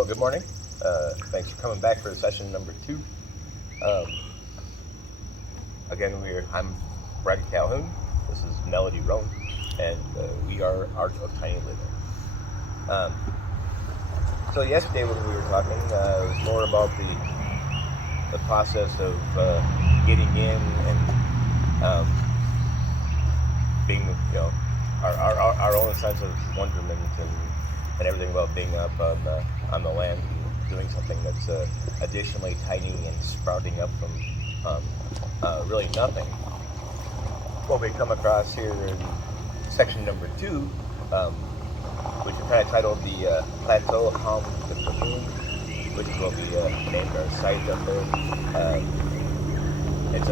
So, good morning. Thanks for coming back for session number 2. Um, again, I'm Brad Calhoun. This is Melody Roan, and we are Art of Tiny Living. So yesterday when we were talking, it was more about the process of getting in and being, our own sense of wonderment and everything about being up on the land and doing something that's additionally tiny and sprouting up from really nothing. What we come across here in section number 2, which we kind of titled the Plateau, Hame, the Colquhoun, which is what we named our site up there. It's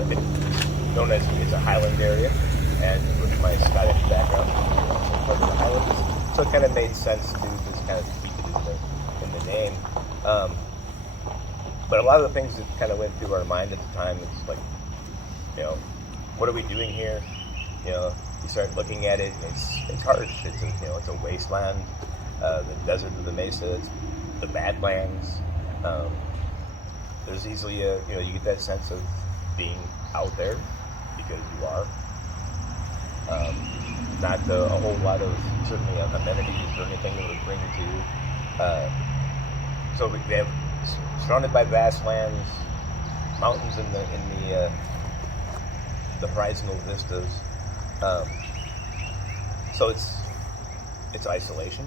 known as it's a highland area, and with my Scottish background, part of the highlands, so it kind of made sense to just kind of keep it in the name. But a lot of the things that kind of went through our mind at the time, it's like, what are we doing here? You start looking at it, and it's harsh. It's a wasteland, the desert of the Mesa, it's the badlands. There's easily you get that sense of being out there because you are. Not a whole lot of certainly amenities or anything that would bring to you. So we have surrounded by vast lands, mountains in the horizontal vistas. So it's isolation,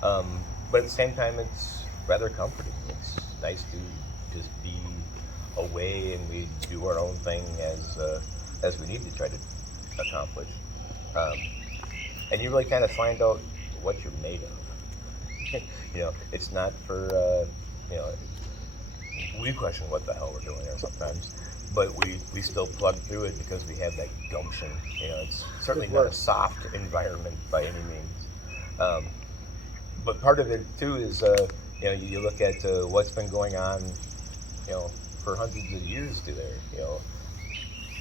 but at the same time it's rather comforting. It's nice to just be away and we do our own thing as we need to try to accomplish. And you really kind of find out what you're made of. It's not for we question what the hell we're doing there sometimes, but we still plug through it because we have that gumption. It's certainly not a soft environment by any means. But part of it too is you look at what's been going on for hundreds of years to there.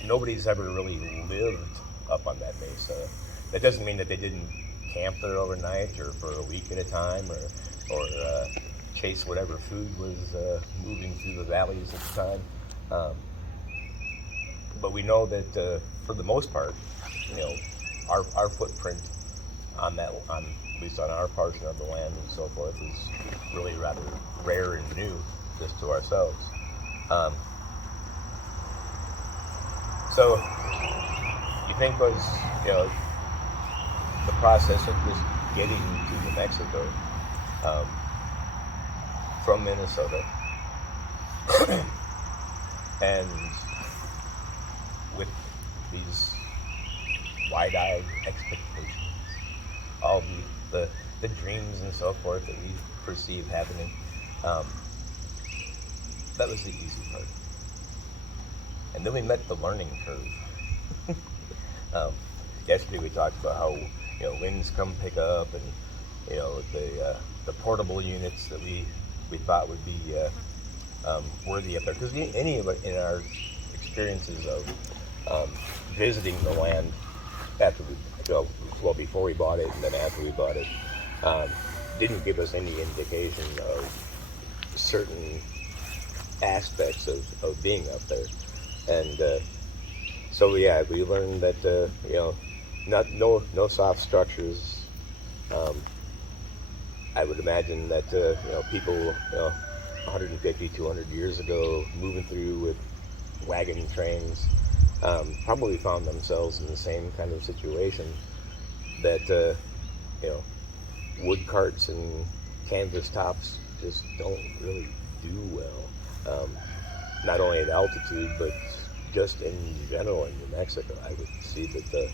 Nobody's ever really lived up on that mesa. That doesn't mean that they didn't camp there overnight or for a week at a time or chase whatever food was moving through the valleys at the time. But we know that for the most part, our footprint on at least on our portion of the land and so forth is really rather rare and new just to ourselves. So you think was the process of just getting to New Mexico from Minnesota and with these wide-eyed expectations, all the dreams and so forth that we perceive happening, that was the easy part. And then we met the learning curve. Yesterday we talked about how winds come pick up, and the portable units that we thought would be worthy up there, because any of it in our experiences of visiting the land after before we bought it and then after we bought it, didn't give us any indication of certain aspects of being up there. And so we learned that no soft structures. I would imagine that people 150, 200 years ago moving through with wagon trains probably found themselves in the same kind of situation, that wood carts and canvas tops just don't really do well. Not only at altitude, but just in general in New Mexico. I would see that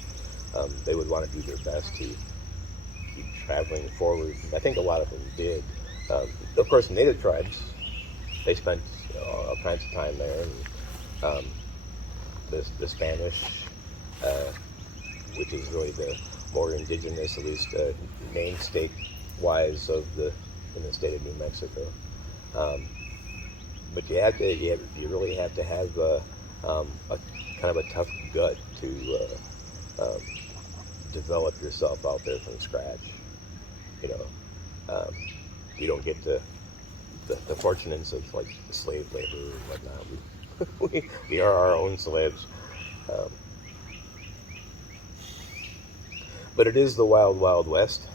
they would want to do their best to keep traveling forward. I think a lot of them did. Of course, native tribes, they spent all kinds of time there, and the Spanish, which is really the more indigenous, at least namesake-wise, in the state of New Mexico. But you really have to have a kind of a tough gut to develop yourself out there from scratch. You don't get to the fortunates of like slave labor and whatnot. We are our own slaves. Um, but it is the wild, wild west,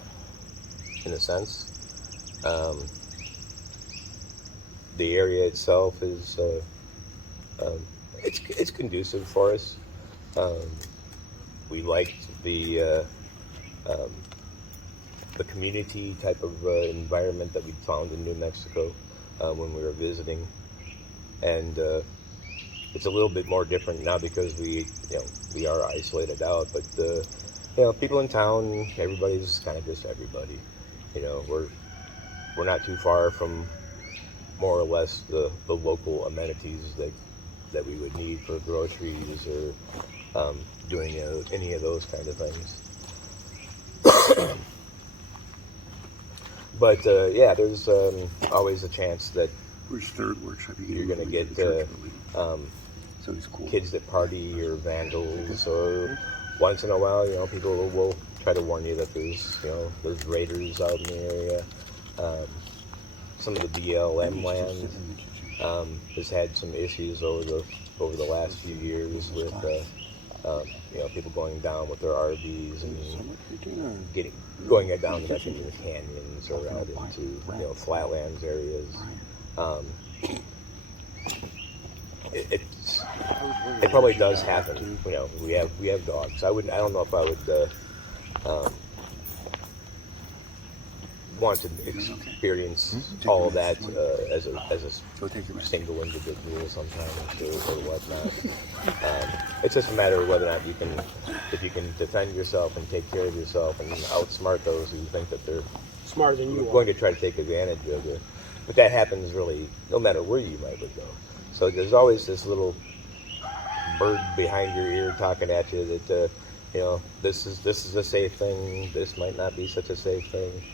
in a sense. The area itself is it's conducive for us. Um, we liked the community type of environment that we found in New Mexico when we were visiting, and it's a little bit more different now because we are isolated out. But people in town, everybody's kind of just everybody. We're not too far from more or less the local amenities that we would need for groceries or doing any of those kind of things. But there's always a chance that Where's Third Workshop? you're going to get so it's cool. kids that party or vandals, or once in a while, people will try to warn you that there's raiders out in the area. Some of the BLM land has had some issues over the last few years with people going down with their RVs and going down into the canyons or out into flatlands areas. It probably does happen. We have dogs. I don't know if I would want to experience all of that as a single individual sometimes or whatnot. It's just a matter of whether or not if you can defend yourself and take care of yourself and outsmart those who think that they're smarter than you going to try to take advantage of it. But that happens really no matter where you might go. So there's always this little bird behind your ear talking at you that this is a safe thing. This might not be such a safe thing.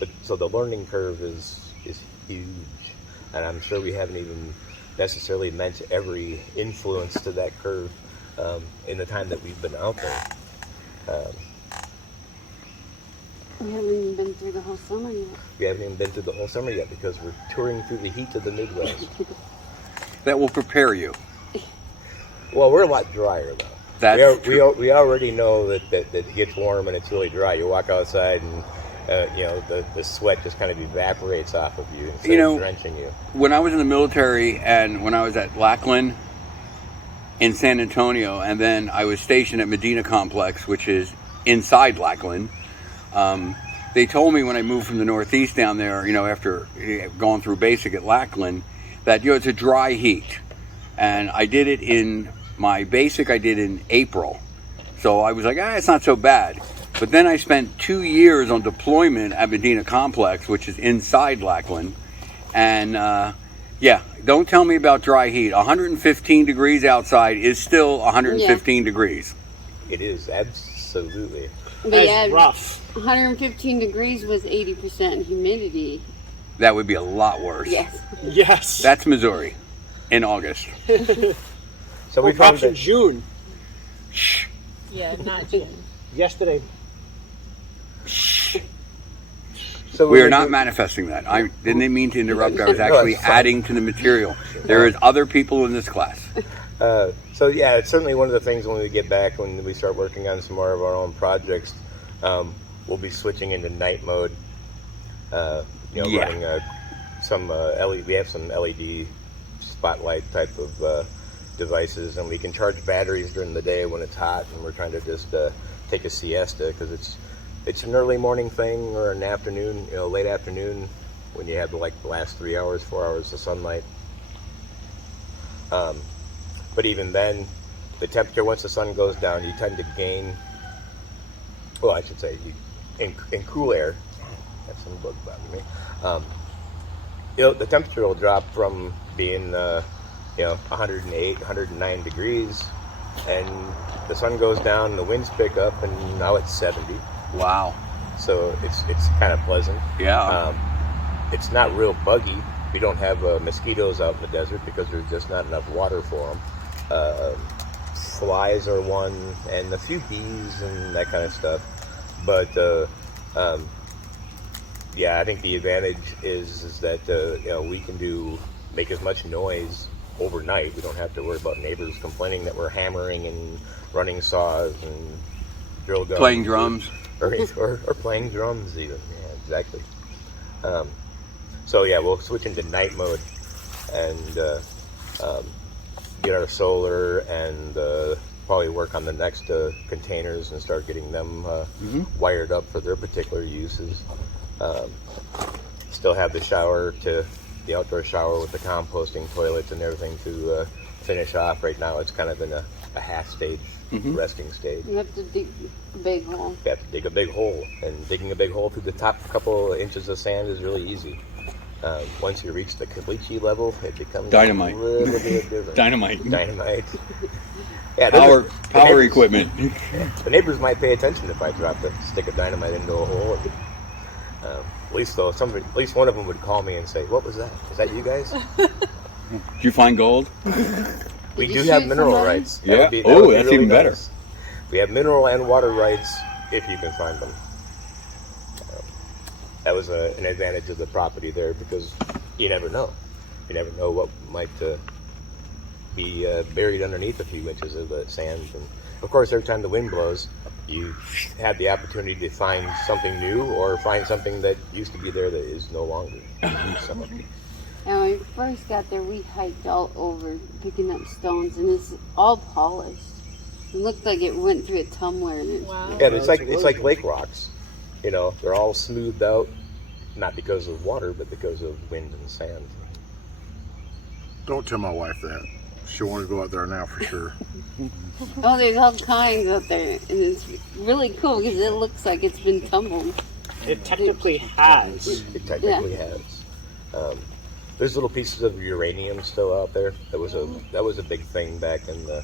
But so the learning curve is huge, and I'm sure we haven't even necessarily meant every influence to that curve in the time that we've been out there. We haven't even been through the whole summer yet. We haven't even been through the whole summer yet because we're touring through the heat of the Midwest. That will prepare you. Well, we're a lot drier though. That's true. We already know that it gets warm and it's really dry. You walk outside and the sweat just kind of evaporates off of you instead of drenching you. When I was in the military and when I was at Lackland in San Antonio, and then I was stationed at Medina Complex, which is inside Lackland, they told me when I moved from the Northeast down there, after going through basic at Lackland, that it's a dry heat. And I did it in my basic, I did in April. So I was like, it's not so bad. But then I spent 2 years on deployment at Medina Complex, which is inside Lackland. And don't tell me about dry heat. 115 degrees outside is still 115 degrees. It is, absolutely. That's rough. 115 degrees was 80% humidity. That would be a lot worse. Yes. Yes. That's Missouri in August. So we found perhaps in that June. Shh. Yeah, not June. Yesterday. so We are not manifesting that. I didn't mean to interrupt. I was actually adding to the material. There is other people in this class. It's certainly one of the things when we get back, when we start working on some more of our own projects, we'll be switching into night mode. Running some LED. We have some LED spotlight type of devices, and we can charge batteries during the day when it's hot and we're trying to just take a siesta, because it's an early morning thing or an afternoon, late afternoon when you have the last 3 hours, 4 hours of sunlight. But even then, the temperature once the sun goes down, you tend to gain. Well, I should say, in cool air. I have some bugs bothering me. The temperature will drop from being 108, 109 degrees, and the sun goes down, and the winds pick up, and now it's 70. Wow. So it's kind of pleasant. Yeah. It's not real buggy. We don't have mosquitoes out in the desert because there's just not enough water for them. Flies are one, and a few bees and that kind of stuff. But yeah, I think the advantage is that we can make as much noise overnight. We don't have to worry about neighbors complaining that we're hammering and running saws and drill guns, Playing drums, or playing drums even. Yeah, exactly. So yeah, we'll switch into night mode and get our solar and probably work on the next containers and start getting them wired up for their particular uses. Still have the outdoor shower with the composting toilets and everything to finish off. Right now it's kind of in a half stage, resting stage. You have to dig a big hole. You have to dig a big hole, and digging a big hole through the top couple inches of sand is really easy. Once you reach the caliche level, it becomes Dynamite. a little bit different. Dynamite. Yeah, power equipment. The neighbors might pay attention if I drop a stick of dynamite into a hole. At least one of them would call me and say, "What was that? Is that you guys?" Did you find gold? We Did you do have shoot mineral somebody? rights. Yeah. That would be That's really even better. nice. We have mineral and water rights if you can find them. That was an advantage of the property there because you never know. You never know what might be buried underneath a few inches of sand. And of course, every time the wind blows, you have the opportunity to find something new or find something that used to be there that is no longer. So, And when we first got there, we hiked all over picking up stones, and it's all polished. It looked like it went through a tumbler. And Wow. yeah, it's like lake rocks. They're all smoothed out, not because of water, but because of wind and sand. Don't tell my wife that. She'll want to go out there now for sure. Oh, there's all kinds out there, and it's really cool because it looks like it's been tumbled. It technically has. It technically has. There's little pieces of uranium still out there. That was a big thing back in the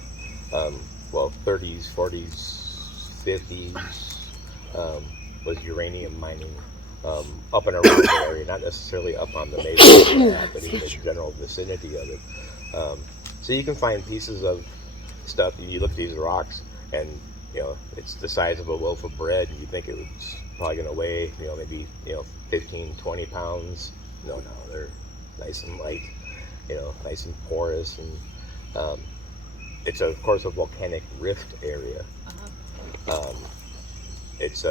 30s, 40s, 50s. Was uranium mining up and around the area, not necessarily up on the Mesa, but in the general vicinity of it. So you can find pieces of stuff. You look at these rocks, and it's the size of a loaf of bread. You think it was probably going to weigh, maybe 15, 20 pounds. No, they're nice and light, nice and porous, and it's of course a volcanic rift area. It's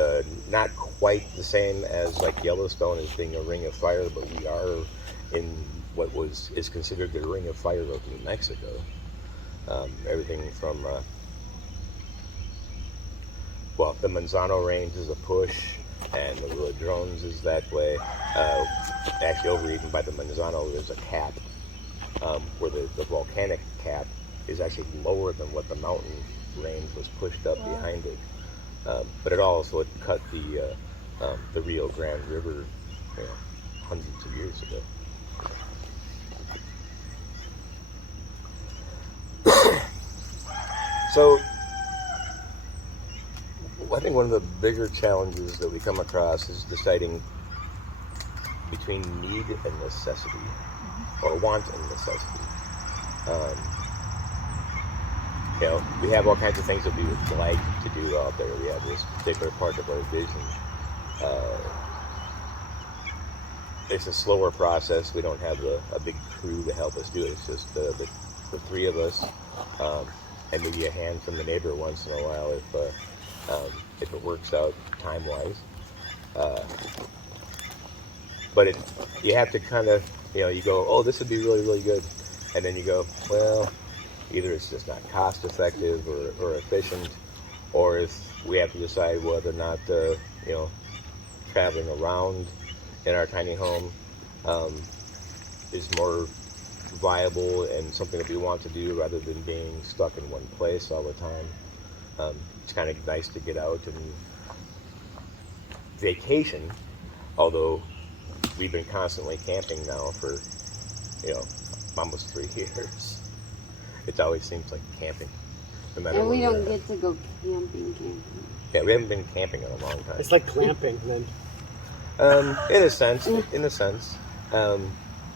not quite the same as like Yellowstone as being a ring of fire, but we are in what is considered the ring of fire of New Mexico. Everything from the Manzano Range is a push, and the Willadrones is that way. Actually, over even by the Manzano, there's a cap where the volcanic cap is actually lower than what the mountain range was pushed up behind it. But it also cut the Rio Grande River hundreds of years ago. So, I think one of the bigger challenges that we come across is deciding between need and necessity, or want and necessity. We have all kinds of things that we would like to do out there. We have this particular part of our vision. It's a slower process. We don't have a big crew to help us do it. It's just the three of us, and maybe a hand from the neighbor once in a while if it works out time-wise. But you have to kind of, you go, oh, this would be really, really good. And then you go, well, either it's just not cost-effective or efficient, or if we have to decide whether or not, traveling around in our tiny home is more viable and something that we want to do rather than being stuck in one place all the time. It's kind of nice to get out and vacation, although we've been constantly camping now for, almost 3 years. It always seems like camping, no matter And we where don't we're at. get to go camping. Yeah, we haven't been camping in a long time. It's like clamping then, In a sense.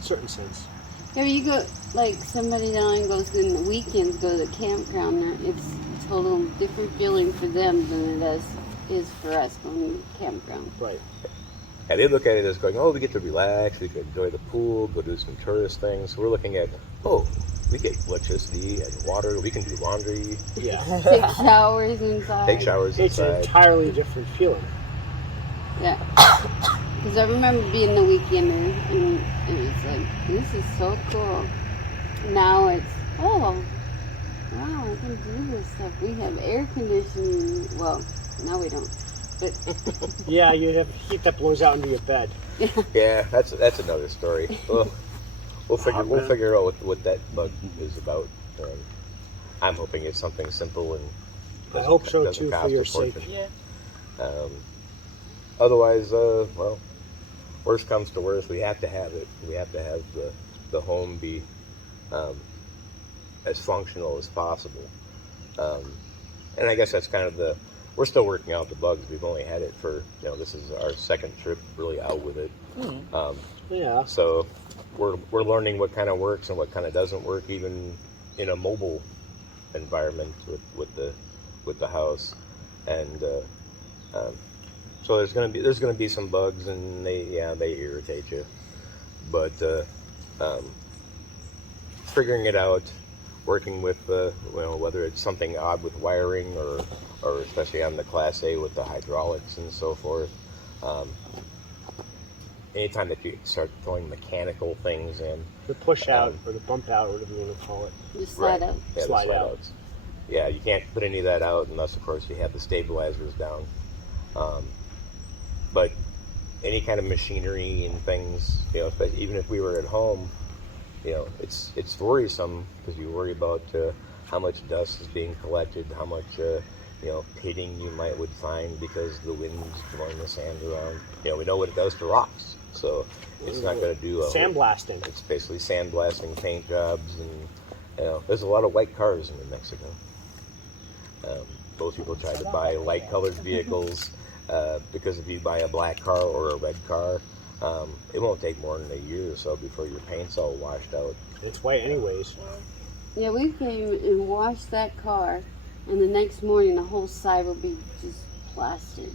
certain sense. Yeah, but you go, like somebody down and goes in the weekends, go to the campground, it's a total different feeling for them than it is for us going to the campground. Right. And they look at it as going, oh, we get to relax, we can enjoy the pool, go do some tourist things. So we're looking at, oh, we get electricity and water, we can do laundry, Yeah. Take showers inside. take showers It's an inside. entirely different feeling. Yeah. Because I remember being the weekender and it was like, this is so cool. Now it's, oh, wow, I can do this stuff. We have air conditioning. Well, now we don't. But Yeah, you have heat that blows out into your bed. Yeah, that's another story. We'll figure out what that bug is about. I'm hoping it's something simple and I hope so doesn't too, for cost your a fortune. sake. Yeah. Otherwise, well, worst comes to worst, we have to have it. We have to have the home be as functional as possible. And I guess that's kind of we're still working out the bugs. We've only had it for, this is our second trip really out with it. Yeah. So we're learning what kind of works and what kind of doesn't work, even in a mobile environment with the house. And so there's gonna be some bugs, and they irritate you. But figuring it out, working with whether it's something odd with wiring or especially on the Class A with the hydraulics and so forth. Anytime that you start throwing mechanical things in, The push out or the bump out, or whatever you want to call it. just slide right. out. Yeah, the Slide slide out. outs. Yeah, you can't put any of that out unless, of course, you have the stabilizers down. But any kind of machinery and things, even if we were at home, it's worrisome because you worry about how much dust is being collected, how much pitting you would find because the wind's blowing the sand around. We know what it does to rocks, so it's not going to do Sandblasting. It's basically sandblasting, paint jobs, and there's a lot of white cars in New Mexico. Most people try to buy light-colored vehicles because if you buy a black car or a red car, it won't take more than a year or so before your paint's all washed out. It's white anyways. Yeah, we came and washed that car, and the next morning the whole side will be just plastered.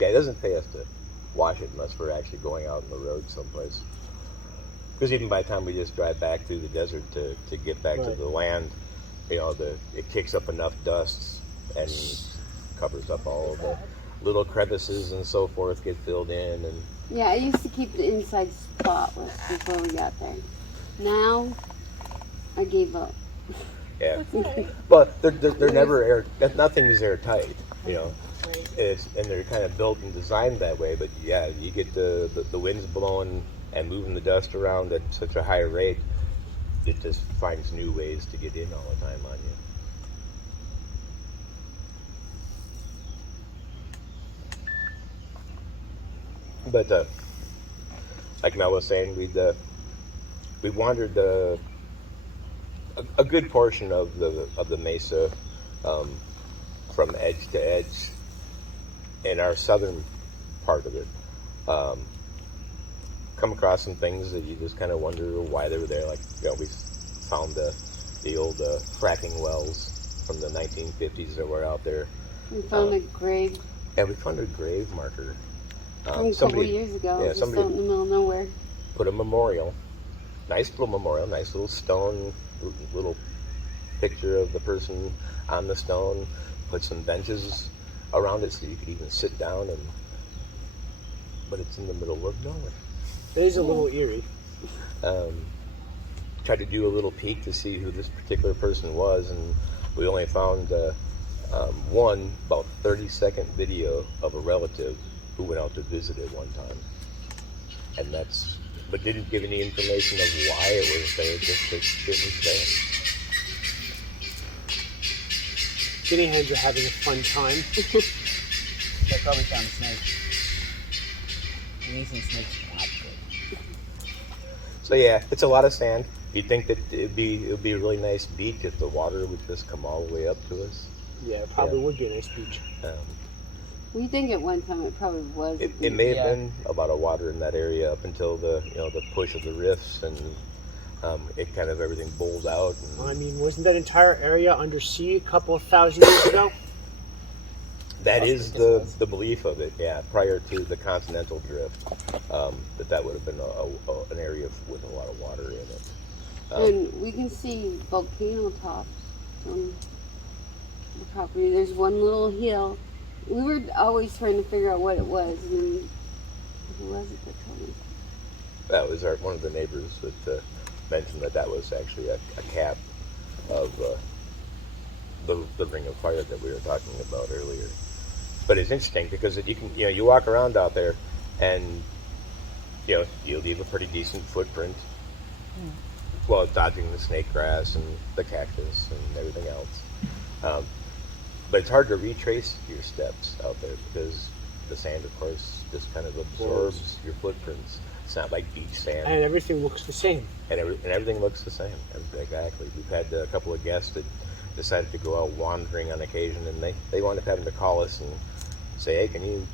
Yeah, it doesn't pay us to wash it unless we're actually going out on the road someplace. Because even by the time we just drive back through the desert to get back to Right. the land, it kicks up enough dust and covers up all of the little crevices and so forth get filled in. And Yeah, I used to keep the inside spotless before we got there. Now, I gave up. yeah, but they're never nothing is airtight. And they're kind of built and designed that way. But yeah, you get the winds blowing and moving the dust around at such a high rate, it just finds new ways to get in all the time on you. But like Mel was saying, we wandered a good portion of the Mesa from edge to edge in our southern part of it. Come across some things that you just kind of wonder why they were there. Like we found the old fracking wells from the 1950s that were out there. We found a grave Yeah, we found a grave marker. from a couple years ago, yeah, just somebody out in the middle of nowhere. put a memorial, nice little memorial, nice little stone, little picture of the person on the stone, put some benches around it so you could even sit down, but it's in the middle of nowhere. It is a little eerie. Tried to do a little peek to see who this particular person was, and we only found one about 30-second video of a relative who went out to visit it one time, and but didn't give any information of why it was there, just that it was there. Guinea hens are having a fun time. They probably found a snake. Guineas and snakes are not good. So yeah, it's a lot of sand. You'd think that it would be a really nice beach if the water would just come all the way up to us. Yeah, it probably would be a nice beach. We think at one time it probably was. It may have Yeah. been a lot of water in that area up until the push of the rifts, and it kind of everything bowled out. I And mean, wasn't that entire area under sea a couple of thousand years ago? That I is think it was. the belief of it, yeah. Prior to the continental drift, that would have been an area with a lot of water in it. And we can see volcano tops from the property. There's one little hill. We were always trying to figure out what it was. And then, who was it that told us? That was one of the neighbors that mentioned that was actually a cap of the ring of fire that we were talking about earlier. But it's interesting because you walk around out there, and you leave a pretty decent footprint. Well, dodging the snake grass and the cactus and everything else. But it's hard to retrace your steps out there because the sand, of course, just kind of absorbs your footprints. It's not like beach sand. And everything looks the same. And everything looks the same. Exactly. We've had a couple of guests that decided to go out wandering on occasion, and they wound up having to call us and say, hey, can you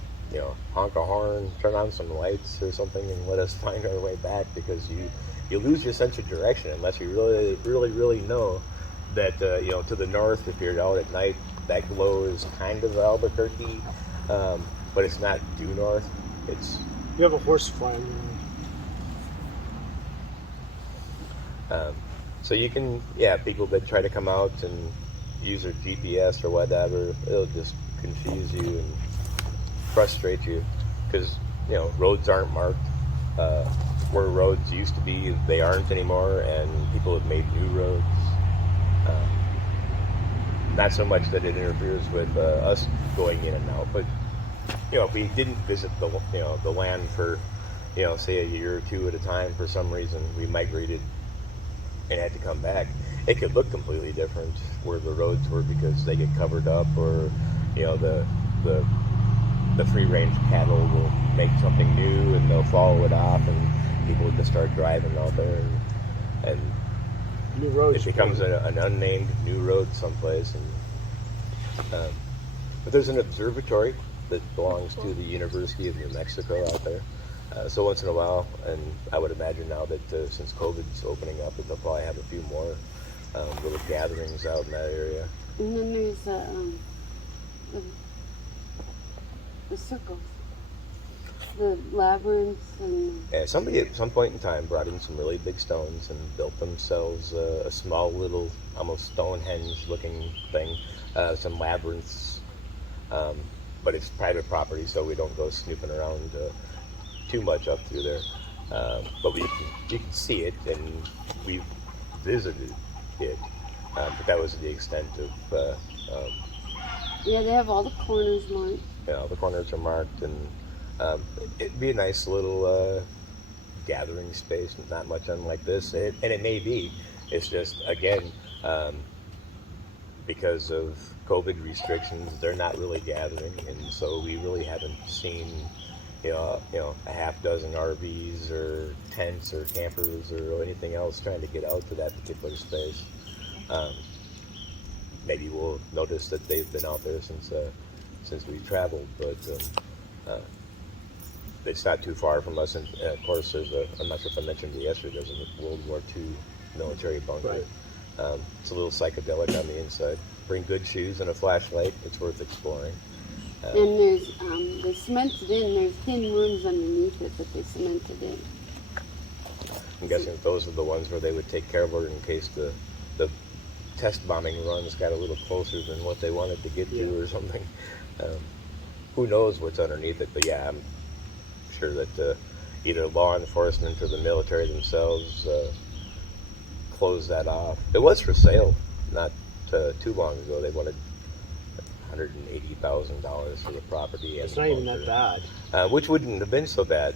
honk a horn, turn on some lights or something, and let us find our way back, because you lose your sense of direction unless you really, really, really know that, to the north, if you're out at night, that glow is kind of Albuquerque, but it's not due north. It's You have a horse flying around. so you can, people that try to come out and use their GPS or whatever, it'll just confuse you and frustrate you because, roads aren't marked. Where roads used to be, they aren't anymore, and people have made new roads. Not so much that it interferes with us going in and out, but, if we didn't visit the land for, say a year or two at a time for some reason, we migrated and had to come back, it could look completely different where the roads were because they get covered up, or the free range cattle will make something new and they'll follow it off, and people would just start driving out there, and New roads. it becomes an unnamed new road someplace. And but there's an observatory that belongs to the University of New Mexico out there. So once in a while, and I would imagine now that since COVID's opening up, that they'll probably have a few more little gatherings out in that area. And then there's the circles, the labyrinths, and Yeah, somebody at some point in time brought in some really big stones and built themselves a small little, almost Stonehenge-looking thing, some labyrinths. But it's private property, so we don't go snooping around too much up through there. But you can see it, and we've visited it. But that was the extent of. yeah, they have all the corners marked. The corners are marked, and it'd be a nice little gathering space, not much unlike this. And it may be. It's just, again, because of COVID restrictions, they're not really gathering, and so we really haven't seen, a half dozen RVs or tents or campers or anything else trying to get out to that particular space. Maybe we'll notice that they've been out there since we traveled, but it's not too far from us. And of course, I'm not sure if I mentioned it yesterday, there's a World War II military bunker. Right. It's a little psychedelic on the inside. Bring good shoes and a flashlight. It's worth exploring. And there's they cemented in. There's hidden rooms underneath it that they cemented in. I'm guessing those are the ones where they would take care of her in case the test bombing runs got a little closer than what they wanted to get to or something. Who knows what's underneath it, but yeah, I'm sure that either law enforcement or the military themselves closed that off. It was for sale not too long ago. They wanted $180,000 for the property. It's not even that bad. Which wouldn't have been so bad.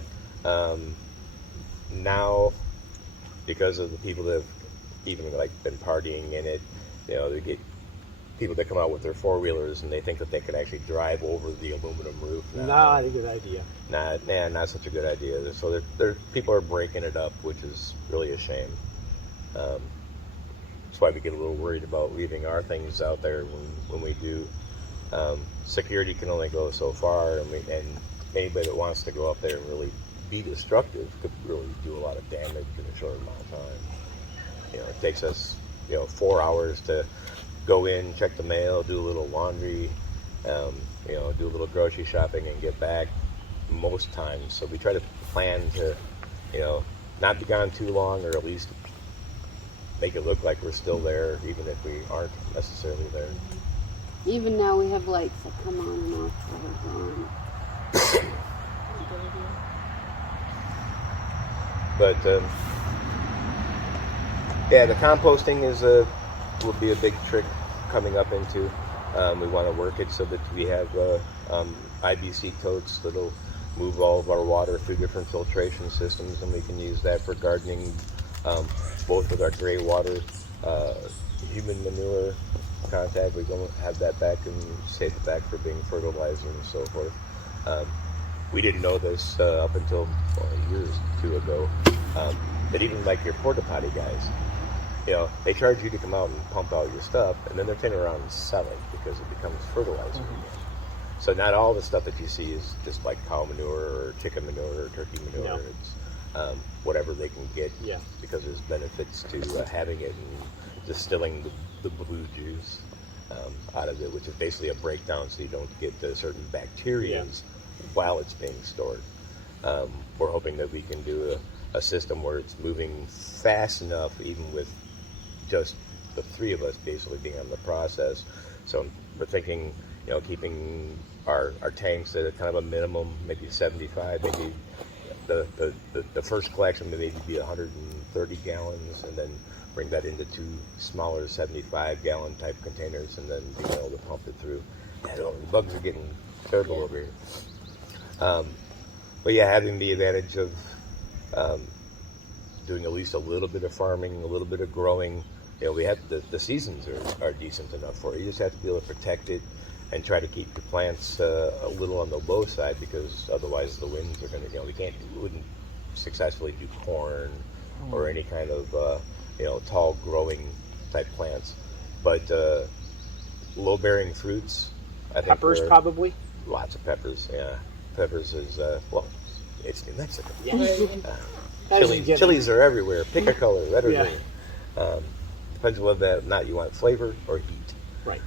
Now, because of the people that have even been partying in it, they get people that come out with their four-wheelers and they think that they can actually drive over the aluminum roof now. Not a good idea. Not such a good idea. So people are breaking it up, which is really a shame. That's why we get a little worried about leaving our things out there when we do. Security can only go so far, and anybody that wants to go up there and really be destructive could really do a lot of damage in a short amount of time. It takes us 4 hours to go in, check the mail, do a little laundry, You know, do a little grocery shopping and get back most times. So we try to plan to, you know, not be gone too long, or at least make it look like we're still there, even if we aren't necessarily there. Even now we have lights that come on and off while we're gone. But yeah, the composting is will be a big trick coming up into. We want to work it so that we have IBC totes that'll move all of our water through different filtration systems, and we can use that for gardening, both with our gray water, human manure contact. We don't have that back and save it back for being fertilizer and so forth. We didn't know this up until a year or two ago, that even like your porta potty guys, you know, they charge you to come out and pump out your stuff, and then they're turning around and sell it because it becomes fertilizer again. So not all the stuff that you see is just like cow manure or chicken manure or turkey manure. No. It's whatever they can get, Yeah. because there's benefits to having it and distilling the blue juice out of it, which is basically a breakdown so you don't get certain bacterias while it's being stored. We're hoping that we can do a system where it's moving fast enough, even with just the three of us basically being on the process. So we're thinking, you know, keeping our tanks at a kind of a minimum, maybe 75, maybe the first collection may maybe be 130 gallons, and then bring that into two smaller 75-gallon type containers, and then being able to pump it through. The bugs are getting terrible over here. But yeah, having the advantage of doing at least a little bit of farming, a little bit of growing. You know, we have the seasons are decent enough for it. You just have to be able to protect it and try to keep your plants a little on the low side, because otherwise the winds are going to, you know, we wouldn't successfully do corn or any kind of, you know, tall growing type plants. But low-bearing fruits, I think. Peppers, probably. Lots of peppers, yeah. Peppers is, well, it's New Mexico. Yeah. Chilies are everywhere. Pick a color, red or Yeah. green. Depends on whether or not you want flavor or heat. Right.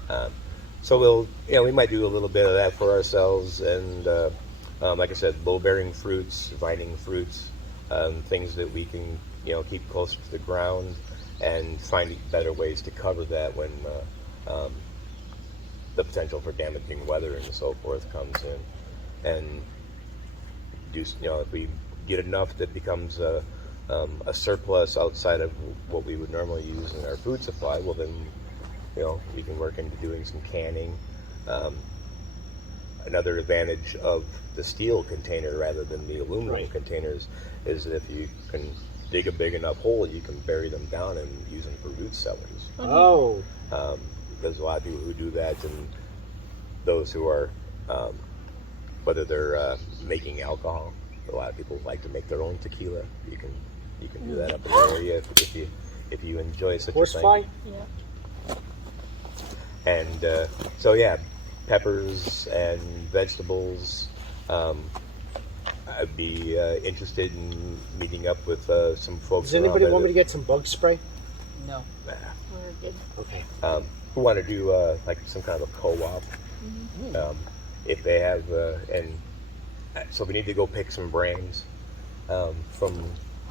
So we'll, you know, we might do a little bit of that for ourselves, and like I said, low-bearing fruits, vining fruits, things that we can, you know, keep closer to the ground, and find better ways to cover that when the potential for damaging weather and so forth comes in. And do, you know, if we get enough that becomes a surplus outside of what we would normally use in our food supply, well then, you know, we can work into doing some canning. Another advantage of the steel container rather than the aluminum containers is that if you can dig a big enough hole, you can bury them down and use them for root cellars. Oh. There's a lot of people who do that, and those who are, whether they're making alcohol, a lot of people like to make their own tequila. You can do that up in the area if you enjoy such a Horsefly? thing. Yeah. And so yeah, peppers and vegetables. I'd be interested in meeting up with some folks. Does anybody want me to get some bug spray? No. We're good. Okay. Who want to do like some kind of a co-op? If they have, and so we need to go pick some brains from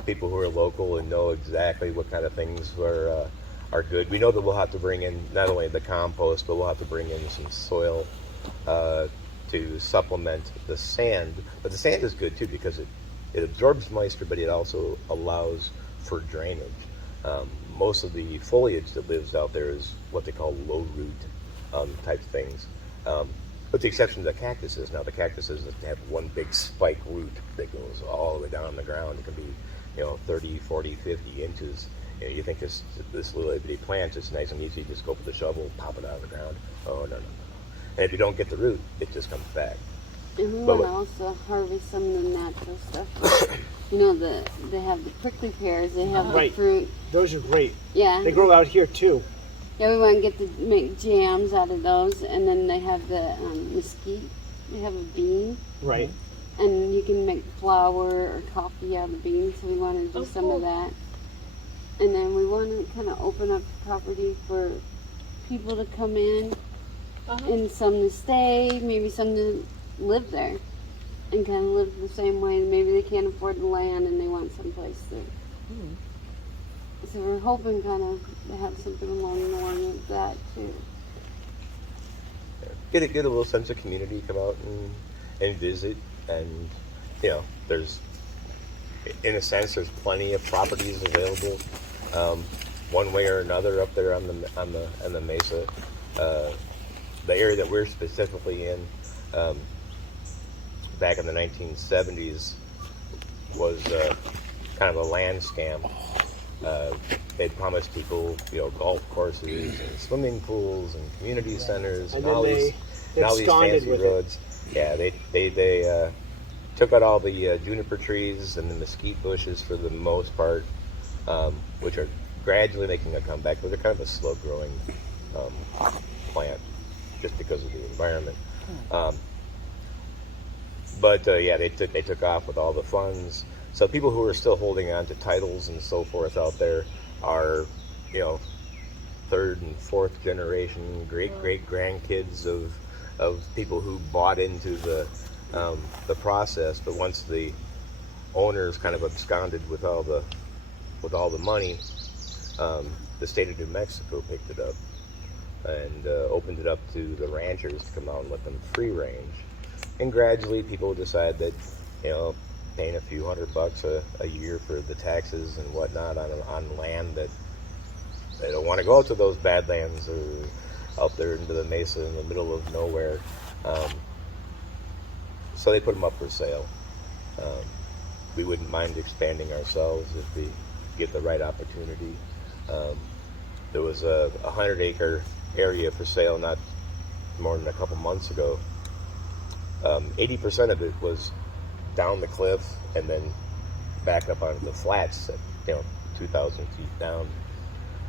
people who are local and know exactly what kind of things are good. We know that we'll have to bring in not only the compost, but we'll have to bring in some soil to supplement the sand. But the sand is good too, because it absorbs moisture, but it also allows for drainage. Most of the foliage that lives out there is what they call low root type things. With the exception of the cactuses. Now the cactuses have one big spike root that goes all the way down the ground. It can be, you know, 30, 40, 50 inches. You know, you think this little itty plant is nice and easy, just go with the shovel, pop it out of the ground. Oh, no. And if you don't get the root, it just comes back. And we want to also harvest some of the natural stuff. You know, they have the prickly pears, they have the fruit. Those are great. Yeah. They grow out here too. Yeah, we want to make jams out of those, and then they have the mesquite. They have a bean. Right. And you can make flour or coffee out of beans, so we want to do some of that. And then we want to kind of open up the property for people to come in and some to stay, maybe some to live there and kind of live the same way. Maybe they can't afford the land and they want someplace to. So we're hoping kind of to have something along the line of that too. Get a little sense of community, come out and visit, and there's, in a sense, there's plenty of properties available, one way or another up there on the Mesa. The area that we're specifically in, back in the 1970s, was kind of a land scam. They'd promised people, golf courses and swimming pools and community centers And and all then these absconded fancy with roads. Yeah, they took out all the juniper trees and the mesquite bushes for the most part, which are gradually making a comeback, but they're kind of a slow-growing plant just because of the environment. They took off with all the funds. So people who are still holding on to titles and so forth out there are, third and fourth generation, great grandkids of people who bought into the process. But once the owners kind of absconded with all the money, the state of New Mexico picked it up and opened it up to the ranchers to come out and let them free range. And gradually, people decide that, paying a few $100 a year for the taxes and whatnot on land that they don't want to go out to those badlands or out there into the Mesa in the middle of nowhere. So they put them up for sale. We wouldn't mind expanding ourselves if we get the right opportunity. There was a 100-acre area for sale not more than a couple months ago. 80% of it was down the cliff and then back up onto the flats at 2,000 feet down.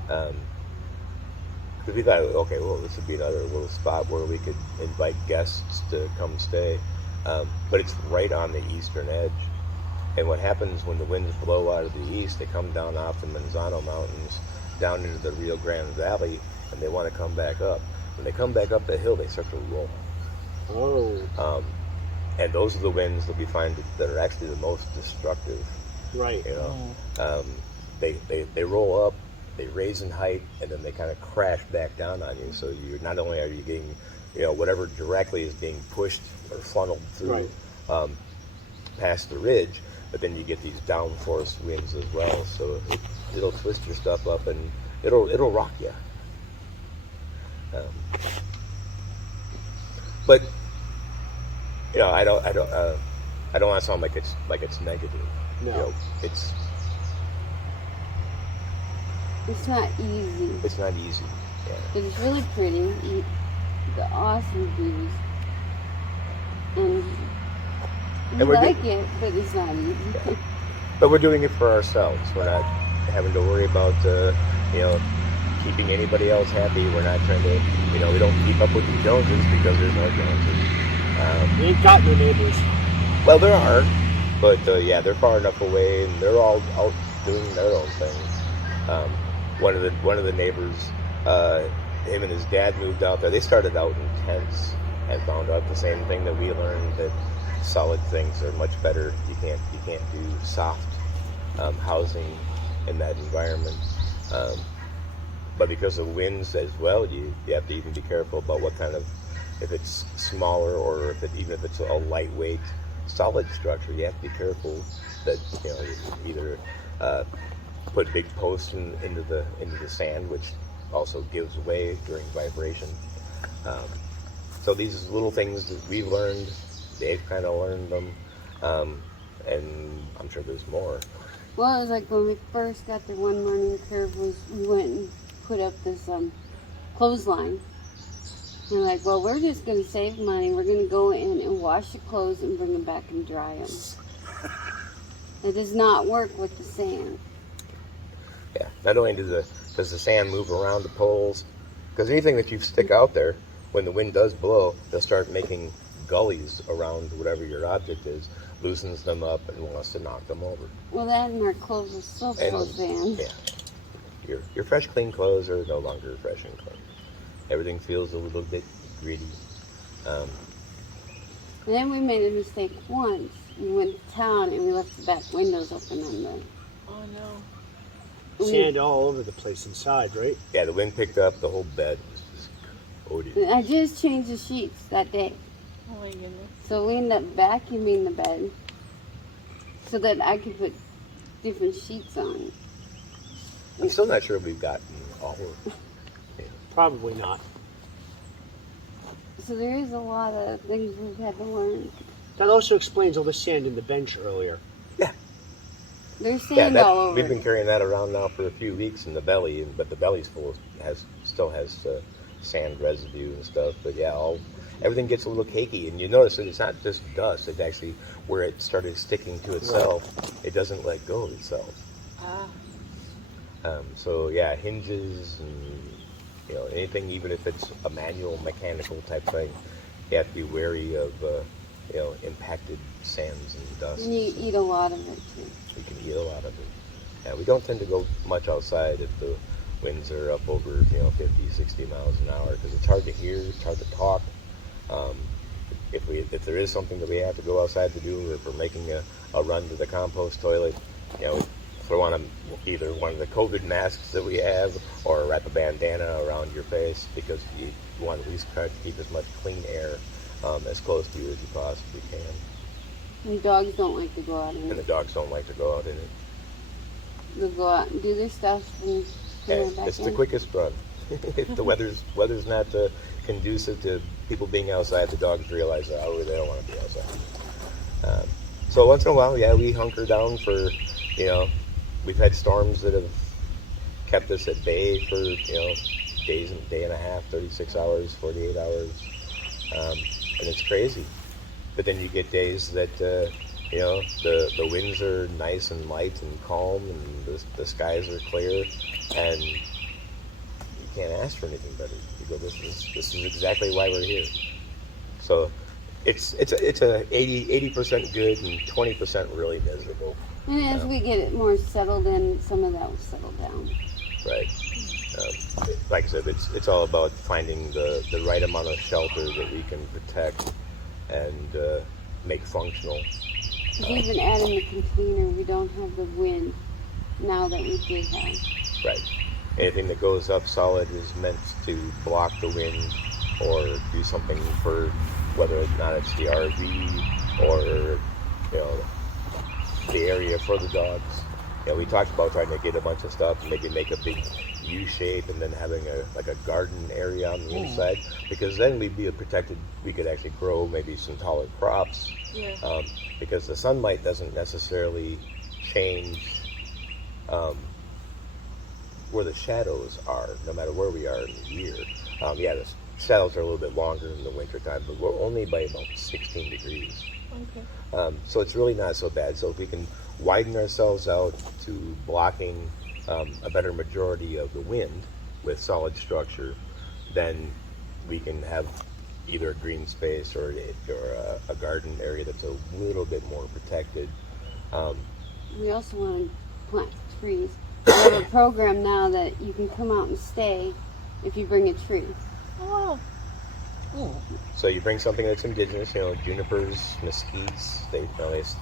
Because we thought, okay, well, this would be another little spot where we could invite guests to come stay. But it's right on the eastern edge. And what happens when the winds blow out of the east, they come down off the Manzano Mountains, down into the Rio Grande Valley, and they want to come back up. When they come back up the hill, they start to roll. Oh. And those are the winds that we find that are actually the most destructive. Right. They roll up, they raise in height, and then they kind of crash back down on you. So you're not only are you getting, whatever directly is being pushed or funneled through past the ridge, but then you get these downforce winds as well. So it'll twist your stuff up and it'll rock you. But I don't want to sound like it's negative. No. It's not easy. It's not easy. Yeah. But it's really pretty. The awesome views. And we like it, but it's not easy. Yeah. But we're doing it for ourselves. We're not having to worry about keeping anybody else happy. We're not trying to we don't keep up with the Joneses because there's no Joneses. You ain't got no neighbors. Well, there are, but they're far enough away, and they're all out doing their own thing. One of the neighbors, him and his dad moved out there. They started out in tents and found out the same thing that we learned, that solid things are much better. You can't do soft housing in that environment. But because of winds as well, you have to even be careful about what kind of, if it's smaller or even if it's a lightweight solid structure, you have to be careful that you either put big posts into the sand, which also gives way during vibration. So these little things that we've learned, they've kind of learned them, and I'm sure there's more. Well, it was like when we first got there, one learning curve was we went and put up this clothesline. And like, well, we're just going to save money. We're going to go in and wash the clothes and bring them back and dry them. It does not work with the sand. Yeah, not only does the sand move around the poles, because anything that you stick out there, when the wind does blow, they'll start making gullies around whatever your object is, loosens them up and wants to knock them over. Well, that and our clothes are so full of sand. Yeah. Your fresh, clean clothes are no longer fresh and clean. Everything feels a little bit gritty. And then we made a mistake once. We went to town and we left the back windows open on the. Oh no. Sand all over the place inside, right? Yeah, the wind picked up, the whole bed was just odious. I just changed the sheets that day. Oh my goodness. So we ended up vacuuming the bed so that I could put different sheets on. I'm still not sure we've gotten all of Probably not. So there is a lot of things we've had to learn. That also explains all the sand in the bench earlier. There's sand all over. We've been carrying that around now for a few weeks in the belly, but the belly's full. Still has sand residue and stuff. But yeah, everything gets a little cakey, and you notice that it's not just dust. It actually, where it started sticking to itself, it doesn't let go of itself. So yeah, hinges and anything, even if it's a manual, mechanical type thing, you have to be wary of impacted sands and dust. And you eat a lot of it too. We can eat a lot of it. Yeah, we don't tend to go much outside if the winds are up over 50, 60 miles an hour because it's hard to hear, it's hard to talk. If there is something that we have to go outside to do, or if we're making a run to the compost toilet, we throw on either one of the COVID masks that we have, or wrap a bandana around your face because you want to at least try to keep as much clean air as close to you as you possibly can. And dogs don't like to go out in And the it. dogs don't like to go out in it. They'll go out and do their stuff and come right back It's in. the quickest run. If the weather's not conducive to people being outside, the dogs realize that they don't want to be outside. So once in a while, yeah, we hunker down for, we've had storms that have kept us at bay for, days and day and a half, 36 hours, 48 hours. And it's crazy. But then you get days that, the winds are nice and light and calm, and the skies are clear, and you can't ask for anything better. You go, this is exactly why we're here. So it's a 80% good and 20% really miserable. And as we get it more settled in, some of that will settle down. Right. Like I said, it's all about finding the right amount of shelter that we can protect and make functional. Because even adding the container, we don't have the wind now that we did have. Right. Anything that goes up solid is meant to block the wind or do something for whether or not it's the RV or the area for the dogs. We talked about trying to get a bunch of stuff and maybe make a big U shape and then having a garden area on the inside, because then we'd be protected. We could actually grow maybe some taller crops, because the sunlight doesn't necessarily change where the shadows are, no matter where we are in the year. The shadows are a little bit longer in the wintertime, but we're only by about 16 degrees. Okay. So it's really not so bad. So if we can widen ourselves out to blocking a better majority of the wind with solid structure, then we can have either a green space or a garden area that's a little bit more protected. We also want to plant trees. We have a program now that you can come out and stay if you bring a tree. Oh. Oh. So you bring something that's indigenous, junipers, mesquites.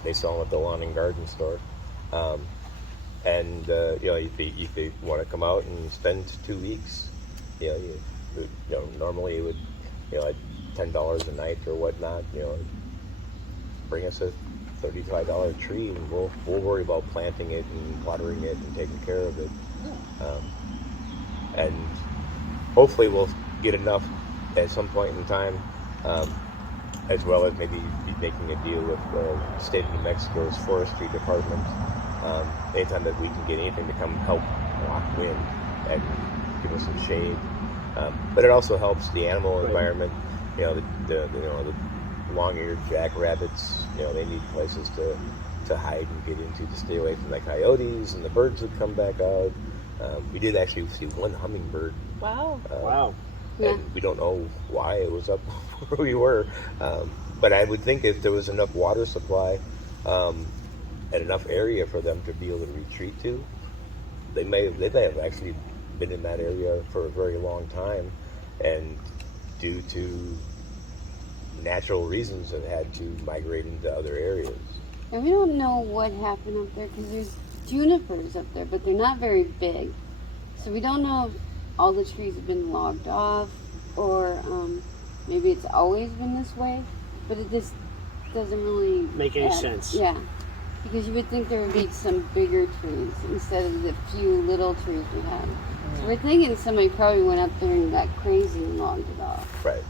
They sell them at the lawn and garden store. If they want to come out and spend 2 weeks, normally it would, at $10 a night or whatnot, bring us a $35 tree, and we'll worry about planting it and watering it and taking care of it. And hopefully we'll get enough at some point in time, as well as maybe be making a deal with the state of New Mexico's forestry department. Anytime that we can get anything to come help block wind and give us some shade, but it also helps the animal environment. The long-eared jackrabbits. They need places to hide and get into to stay away from the coyotes and the birds that come back out. We did actually see one hummingbird. Wow. Wow. And we don't know why it was up where we were. But I would think if there was enough water supply and enough area for them to be able to retreat to, they may have actually been in that area for a very long time. And due to natural reasons and had to migrate into other areas. And we don't know what happened up there because there's junipers up there, but they're not very big. So we don't know if all the trees have been logged off or maybe it's always been this way, but it just doesn't really Make any sense. Yeah, because you would think there would be some bigger trees instead of the few little trees we have. So we're thinking somebody probably went up there and got crazy and logged it off. Right.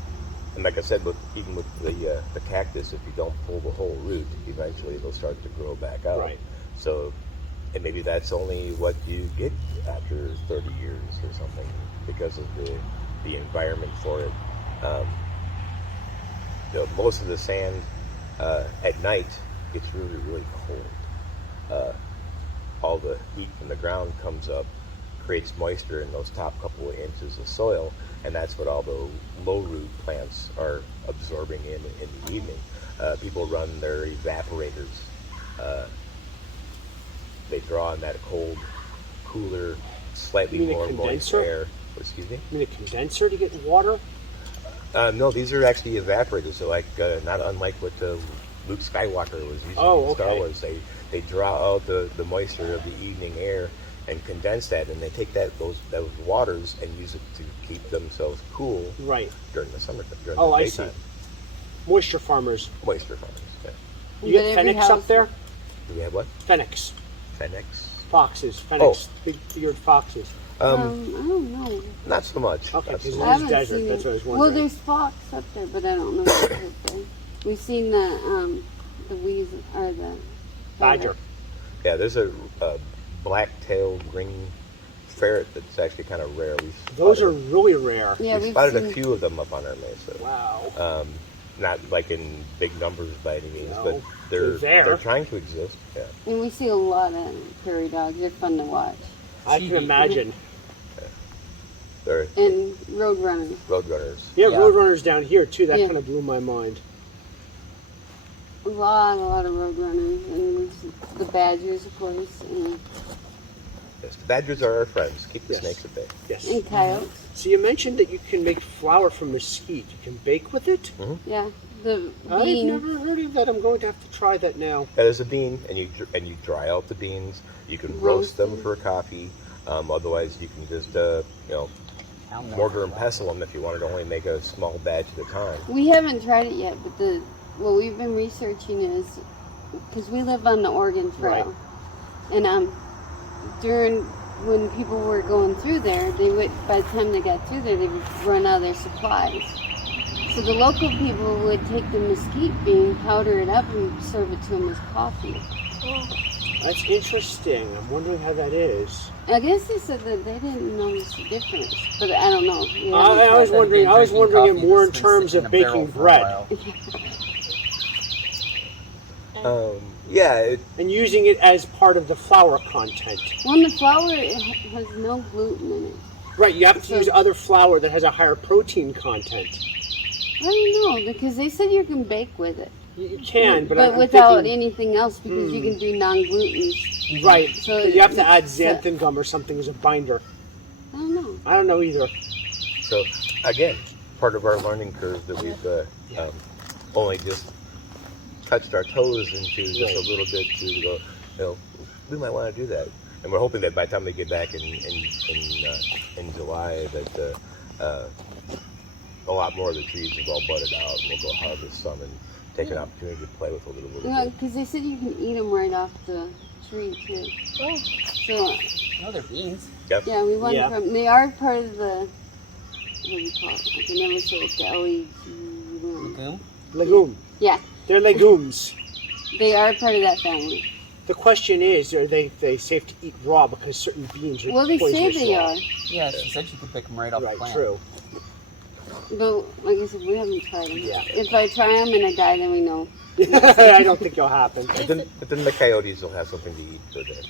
And like I said, even with the cactus, if you don't pull the whole root, eventually it'll start to grow back out. Right. So, and maybe that's only what you get after 30 years or something because of the environment for it. Most of the sand at night gets really, really cold. All the heat from the ground comes up, creates moisture in those top couple of inches of soil, and that's what all the low root plants are absorbing in the evening. People run their evaporators. They draw in that cold, cooler, slightly You mean a more moist condenser? air. Excuse me? You mean a condenser to get water? No, these are actually evaporators. So not unlike what Luke Skywalker was using in Star okay. Wars. They draw out the moisture of the evening air and condense that, and they take those waters and use it to keep themselves cool Right. during the summer, during Oh, the I see. daytime. Moisture farmers. Moisture farmers. Yeah. You But get every fennecs up house- there? Do we have what? Fennecs. Fennecs? Foxes. Fennecs. Big-eared foxes. I don't know. Not so much. Okay, Not so because much. I It's haven't desert, seen that's it. what I was Well, wondering. there's fox up there, but I don't know if it's up there. We've seen the weasel or the Badger. Yeah, there's a black-tailed green ferret that's actually kind of rare. Those are really rare. Yeah, we we've spotted seen a few of them up on our mesa. Wow. Not like in big numbers by any means, No, but they're there. they're trying to exist. Yeah. And we see a lot of prairie dogs. They're fun to watch. I can imagine. They're And road runners. roadrunners. Yeah, Yeah. roadrunners down here too. That Yeah. kind of blew my mind. A lot of road runners. And the badgers, of course. And Yes, the badgers are our friends. Keep the Yes. snakes at bay. Yes. coyotes. So you mentioned that you can make flour from mesquite. You can bake with it? Yeah. The I've bean. never heard of that. I'm going to have to try that now. That is a bean, and you dry out the beans. You can roast them for coffee. Otherwise, you can just mortar and pestle them if you wanted to only make a small batch at a time. We haven't tried it yet, but what we've been researching is because we live on the Oregon Trail, and during when people were going through there, they would by the time they got through there, they would run out of their supplies. So the local people would take the mesquite bean, powder it up, and serve it to them as coffee. That's interesting. I'm wondering how that is. I guess they said that they didn't notice the difference, but I don't know. We haven't I was tried wondering. I was wondering it more in terms of baking bread Yeah, and using it as part of the flour content. When the flour has no gluten in it. Right. You have to use other flour that has a higher protein content. I don't know, because they said you can bake with it. You can, but I'm without thinking, anything else, because you can do non-gluten. right. So But you have to add it's, xanthan gum or something as a binder. I don't know. I don't know either. so again, part of our learning curve that we've only just touched our toes into just a little bit to go, we might want to do that. And we're hoping that by the time we get back in July that a lot more of the trees have all budded out, and we'll go harvest some and take an opportunity to play with a little bit. Because they said you can eat them right off the tree, too. Oh, So, no, they're beans. Yep. yeah, we went Yeah. from... They are part of the... What do you call it? I can never say it. The LEG... Boom. Legume. Yeah, They're legumes. they are part of that family. The question is, are they safe to eat raw because certain beans are Well, they say poisonous they raw? are. Yeah, she said you could pick them right off the Right, plant. true. But, like I said, we haven't tried them. Yeah. If I try them and I die, then we know. I don't think it'll happen. But then the coyotes will have something to eat for that.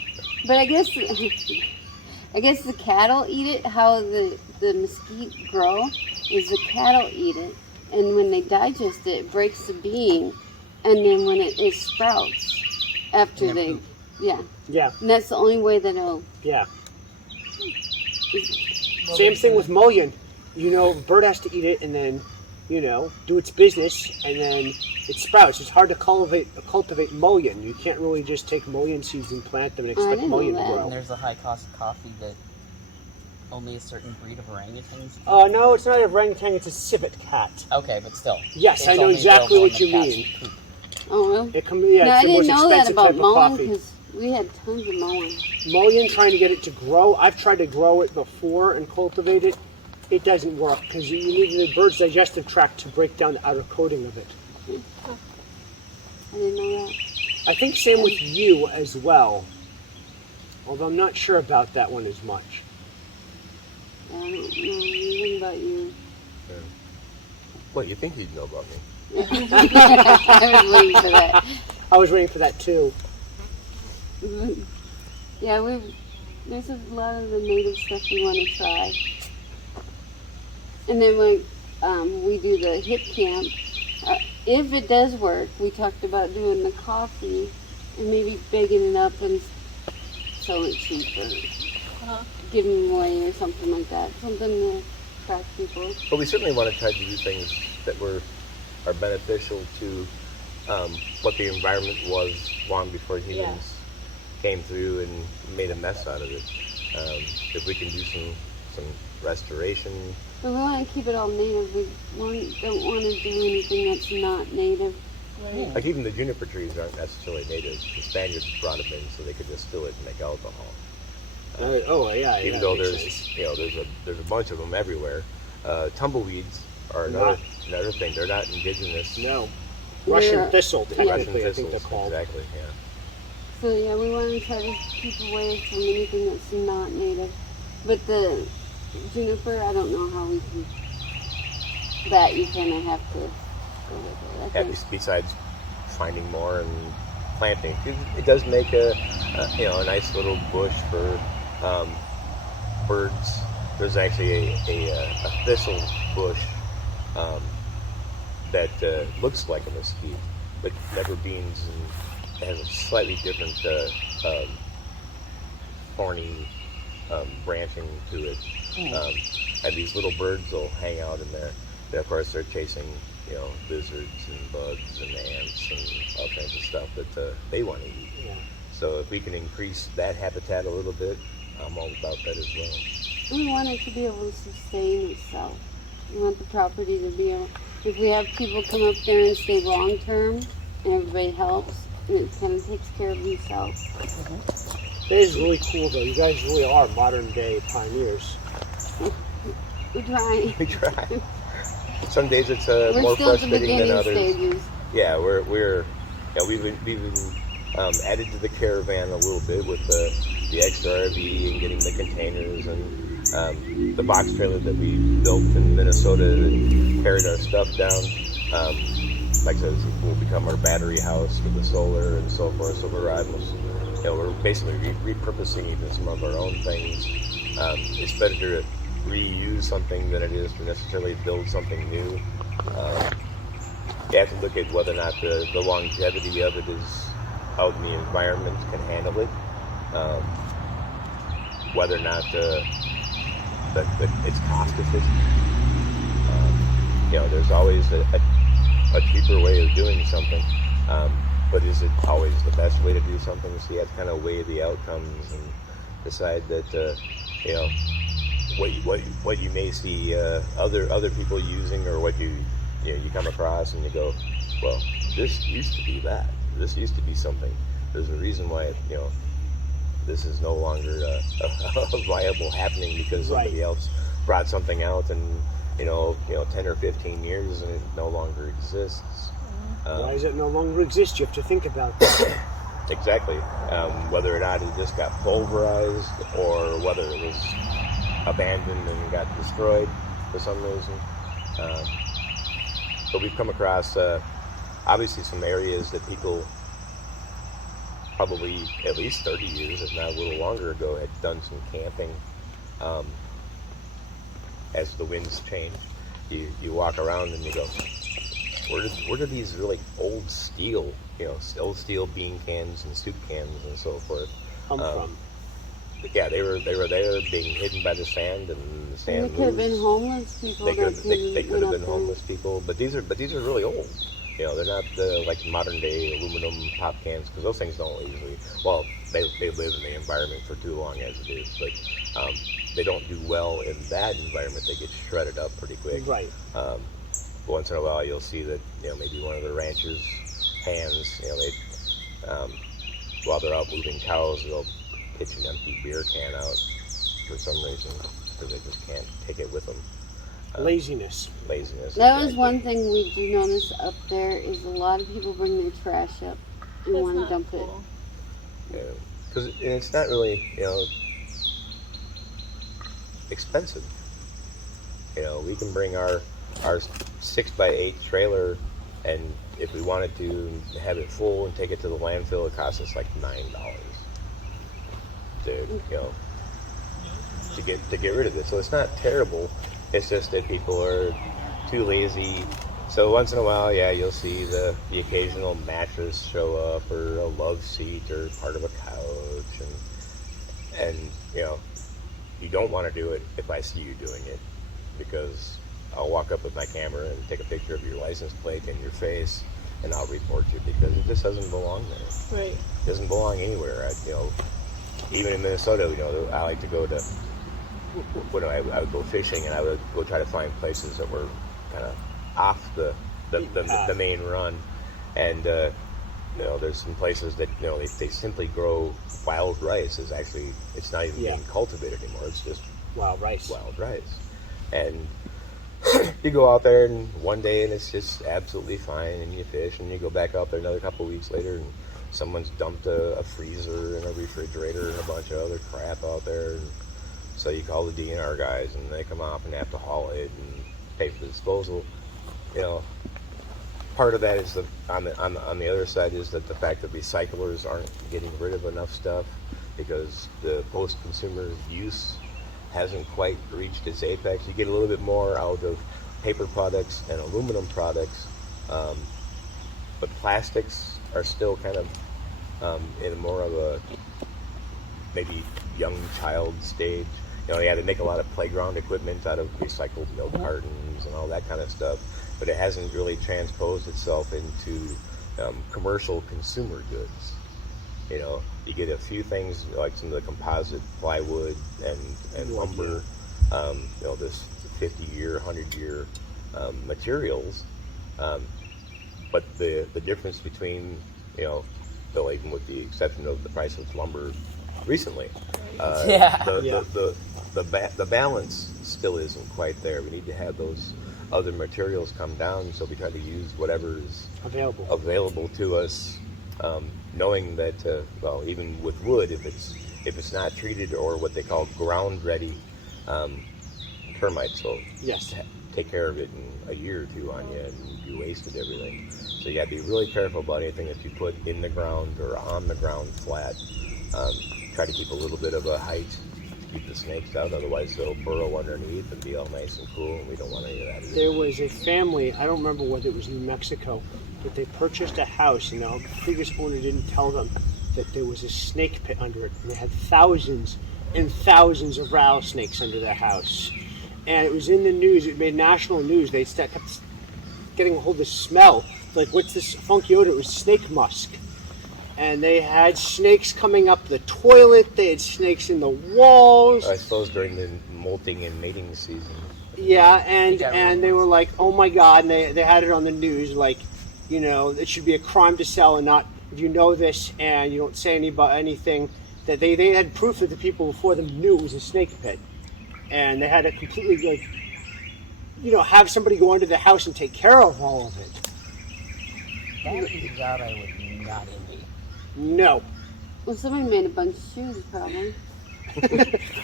But I guess the cattle eat it. How the mesquite grow is the cattle eat it, and when they digest it, it breaks the bean, and then when it sprouts after And then they, poop. Yeah, and that's the only way that it'll. yeah. Same thing with mullion. a bird has to eat it and then, do its business, and then it sprouts. It's hard to cultivate mullein. You can't really just take mullein seeds and plant them and I expect didn't know mullein to that. grow. And there's a high cost of coffee that only a certain breed of orangutans eat. No, it's not a orangutan. It's a civet cat. Okay, but still. Yes, it's I know only exactly available what in you the cat's mean. poop. Oh, really? It can be, yeah, No, it's I the didn't most know that expensive about type of mullein coffee. because we had tons of mullein. Mullein, trying to get it to grow, I've tried to grow it before and cultivate it. It doesn't work because you need the bird's digestive tract to break down the outer coating of it. I didn't know that. I think same with you as well, although I'm not sure about that one as much. I don't know anything about you. What, you think you'd know about me? I was waiting for that. I was waiting for that too. Yeah, there's a lot of the native stuff we want to try. And then when we do the hip camp, if it does work, we talked about doing the coffee and maybe baking it up and selling it cheaper. Giving away or something like that. Something to attract people. But we certainly want to try to do things that are beneficial to what the environment was long before humans came through and made a mess out of it. If we can do some restoration. But we want to keep it all native. We don't want to do anything that's not native. Like even the juniper trees aren't necessarily native. The Spaniards brought them in so they could distill it and make alcohol. Even though there's a bunch of them everywhere. Tumbleweeds are another thing. They're not indigenous. No. Russian thistle, Russian technically, I think they're thistles, called. exactly. Yeah. So yeah, we want to try to keep away from anything that's not native. But the juniper, I don't know how we can. That you kind of have to go with it. I think. Besides finding more and planting, it does make a nice little bush for birds. There's actually a thistle bush that looks like a mesquite, but never beans and has a slightly different thorny branching to it. And these little birds will hang out in there. And of course, they're chasing lizards and bugs and ants and all kinds of stuff that they want to eat. Yeah. So if we can increase that habitat a little bit, I'm all about that as well. We want it to be able to sustain itself. We want the property to be able. If we have people come up there and stay long term, and everybody helps, and it kind of takes care of themselves. That is really cool, though. You guys really are modern day pioneers. We're trying. We try. Some days it's We're more still at the frustrating than beginning others. stages. Yeah, we've been added to the caravan a little bit with the extra RV and getting the containers and the box trailer that we built in Minnesota and carried our stuff down. Like I said, it will become our battery house with the solar and so forth. So we're basically repurposing even some of our own things. It's better to reuse something than it is to necessarily build something new. You have to look at whether or not the longevity of it is how the environment can handle it, whether or not that it's cost efficient. There's always a cheaper way of doing something, but is it always the best way to do something? So you have to kind of weigh the outcomes and decide that what you may see other people using, or what you come across and you go, well, this used to be that. This used to be something. There's a reason why this is no longer a viable happening because somebody else brought something out and 10 or 15 years and it no longer exists. Why does it no longer exist? You have to think about that. Exactly. Whether or not it just got pulverized or whether it was abandoned and got destroyed for some reason. But we've come across obviously some areas that people probably at least 30 years, if not a little longer ago, had done some camping. As the winds change, you walk around and you go, where do these really old steel, old steel bean cans and soup cans and so forth Come from. yeah, they were there being hidden by the sand, and the And sand they could have been moves. homeless people. They could that they could went have up been there. homeless people, but these are really old. You know, they're not like modern day aluminum pop cans, because those things don't easily. Well, they live in the environment for too long as it is, but they don't do well in that environment. They get shredded up pretty quick. Right. Once in a while, you'll see that, you know, maybe one of the ranchers' hands, you know, they while they're out moving cows, they'll pitch an empty beer can out for some reason, because they just can't take it with them. Laziness. Laziness. That was exactly. one thing we do notice up there is a lot of people bring their trash up and That's want to not dump cool. Because it's not really, you know, expensive. You know, we can bring our 6x8 trailer, and if we wanted to have it full and take it to the landfill, it costs us like $9 to, you know, to get rid of it. So it's not terrible. It's just that people are too lazy. So once in a while, yeah, you'll see the occasional mattress show up, or a love seat, or part of a couch, and you know, you don't want to do it if I see you doing it, because I'll walk up with my camera and take a picture of your license plate and your face, and I'll report you, because it just doesn't belong there. Right. It doesn't belong anywhere. You know, even in Minnesota, you know, I like to go to, when I would go fishing, and I would go try to find places that were kind of off the main run, and you know, there's some places that, you know, they simply grow wild rice. It's not even being cultivated anymore. It's just Wild rice. wild rice, and you go out there and one day and it's just absolutely fine, and you fish, and you go back out there another couple of weeks later, and someone's dumped a freezer and a refrigerator and a bunch of other crap out there, and so you call the DNR guys, and they come off and have to haul it and pay for the disposal. You know, part of that is on the other side is that the fact that recyclers aren't getting rid of enough stuff, because the post-consumer use hasn't quite reached its apex. You get a little bit more out of paper products and aluminum products, but plastics are still kind of in more of a maybe young child stage. You know, they had to make a lot of playground equipment out of recycled milk cartons and all that kind of stuff, but it hasn't really transposed itself into commercial consumer goods. You know, you get a few things like some of the composite plywood and lumber, you know, this 50-year, 100-year materials, but the difference between, you know, Bill, even with the exception of the price of lumber recently, the balance still isn't quite there. We need to have those other materials come down, so we try to use whatever is available to us, knowing that well, even with wood, if it's not treated or what they call ground ready, termites will take care of it in a year or two on you, and you wasted everything. So you got to be really careful about anything that you put in the ground or on the ground flat. Try to keep a little bit of a height to keep the snakes out, otherwise they'll burrow underneath and be all nice and cool, and we don't want any of that. There was a family, I don't remember whether it was New Mexico, but they purchased a house, and the previous owner didn't tell them that there was a snake pit under it, and they had thousands and thousands of rattlesnakes under their house. And it was in the news, it made national news. They kept getting a hold of the smell. Like, what's this funky odor? It was snake musk. And they had snakes coming up the toilet. They had snakes in the walls. I suppose during the molting and mating season. Yeah, and they were like, oh my God, and they had it on the news, like, you know, it should be a crime to sell, and not, if you know this and you don't say anything, that they had proof that the people before them knew it was a snake pit. And they had to completely, like, you know, have somebody go into the house and take care of all of it. That is a job I would not envy. No. Well, somebody made a bunch of shoes, probably.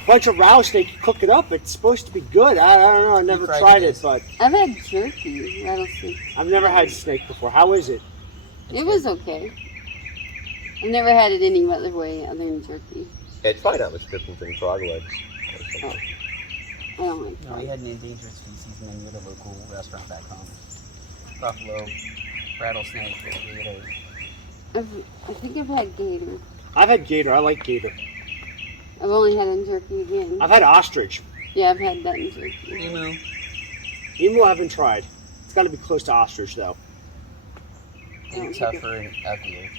Bunch of rattlesnake, you cook it up, it's supposed to be good. I don't know, I never tried it, but I've had jerky rattlesnake. I've never had snake before. How is it? It was okay. I've never had it any other way other than jerky. It's probably not much different than frog legs. Oh. I don't like No, we had an endangered species menu at a local restaurant back home. Buffalo, rattlesnake, I think I've had gator. I've had gator. I like gator. I've only had it in Turkey again. I've had ostrich. Yeah, I've had that in Turkey. Emu. Emu I haven't tried. It's got to be close to ostrich though. I don't Tougher and uglier.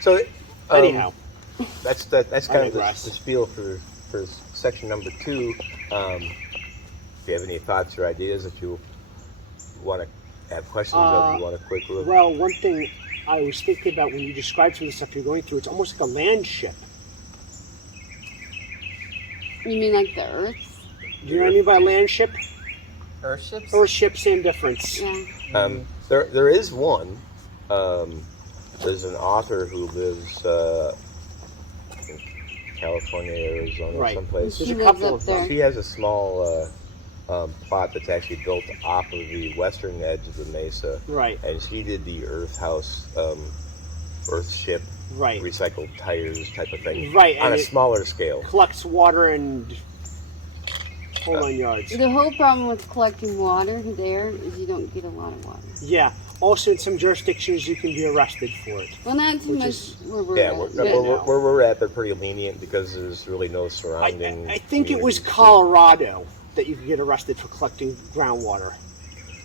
So Anyhow, that's kind of the digress. spiel for section number 2. If you have any thoughts or ideas that you want to have questions of, you want a quick look. well, one thing I was thinking about when you described some of the stuff you're going through, it's almost like a land ship. You mean like the Earths? Do you know what I mean by land ship? Earthships? Or ship, same difference. Yeah. There is one. There's an author who lives in California, Arizona, Right. someplace. There's He a lives couple up of them. there. She has a small plot that's actually built off of the western edge of the Mesa. Right. And she did the Earth House, Earth ship, Right. recycled tires type of thing. Right, On and a it- smaller scale. Collects water and whole 9 yards. The whole problem with collecting water there is you don't get a lot of water. Yeah. Also, in some jurisdictions, you can be arrested for it. Well, not too Which much is- where we're Yeah, at. where we're at, they're pretty lenient because there's really no surrounding. I think it was communities. Colorado that you could get arrested for collecting groundwater.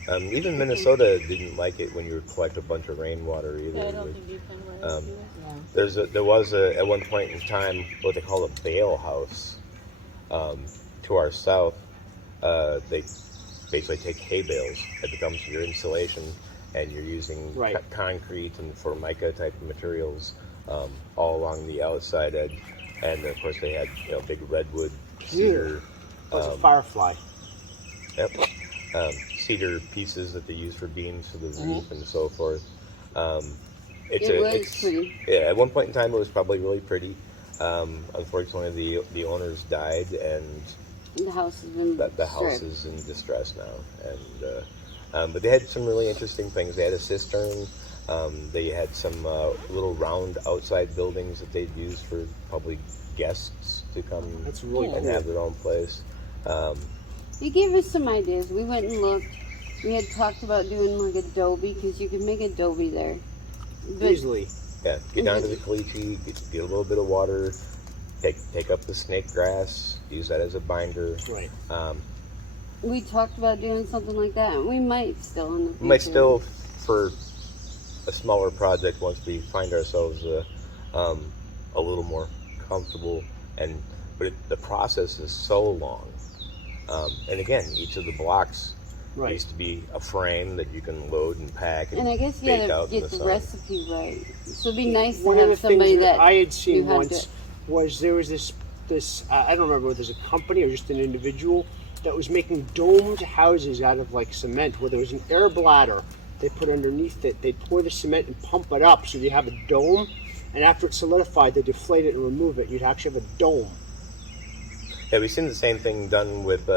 Even Minnesota didn't like it when you would collect a bunch of rainwater either. Yeah, I don't think you can let us do it. There was at one point in time what they call a bale house to our south. They basically take hay bales. It becomes your insulation, and you're using Right. concrete and formica type of materials all along the outside edge. And of course, they had big redwood, cedar. That was a firefly. Yep. Cedar pieces that they use for beams for the roof and so forth. It's pretty. Yeah, at one point in time, it was probably really pretty. Unfortunately, the owners died, and The house has been the house stripped. is in distress now. And but they had some really interesting things. They had a cistern. They had some little round outside buildings that they'd use for probably guests to come That's really and cool. have their own place. He gave us some ideas. We went and looked. We had talked about doing like adobe because you could make adobe there. But Easily. Yeah, get down to the caliche, get a little bit of water, take up the snake grass, use that as a binder. Right. we talked about doing something like that. And we might still in the future. We might still, for a smaller project, once we find ourselves a little more comfortable, but the process is so long. And again, each of the blocks Right. needs to be a frame that you can load and pack and, And I guess you bake gotta out in get the sun. recipe right. So it'd be nice to One of the have somebody things that I had seen knew how to once was there was this I don't remember whether it was a company or just an individual that was making domed houses out of like cement where there was an air bladder they put underneath it. They'd pour the cement and pump it up so you have a dome, and after it's solidified they deflate it and remove it. You'd actually have a dome. Yeah, we've seen the same thing done with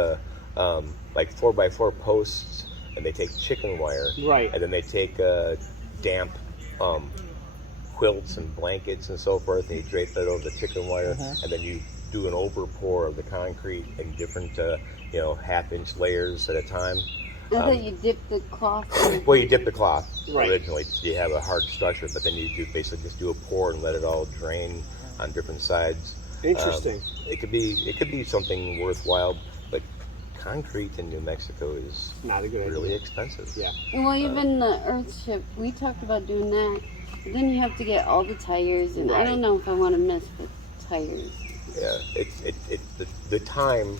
like 4x4 posts, and they take chicken wire, Right. and then they take damp quilts and blankets and so forth, and you drape that over the chicken wire, and then you do an overpour of the concrete in different, half-inch layers at a time. I thought you dip the cloth in. Well, you dip the cloth Right. originally. You have a hard structure, but then you basically just do a pour and let it all drain on different sides. Interesting. It could be something worthwhile, but concrete in New Mexico is Not a good really idea. expensive. Yeah. Well, even the Earthship, we talked about doing that. But then you have to get all the tires, and I Right. don't know if I want to mess with tires. Yeah, the time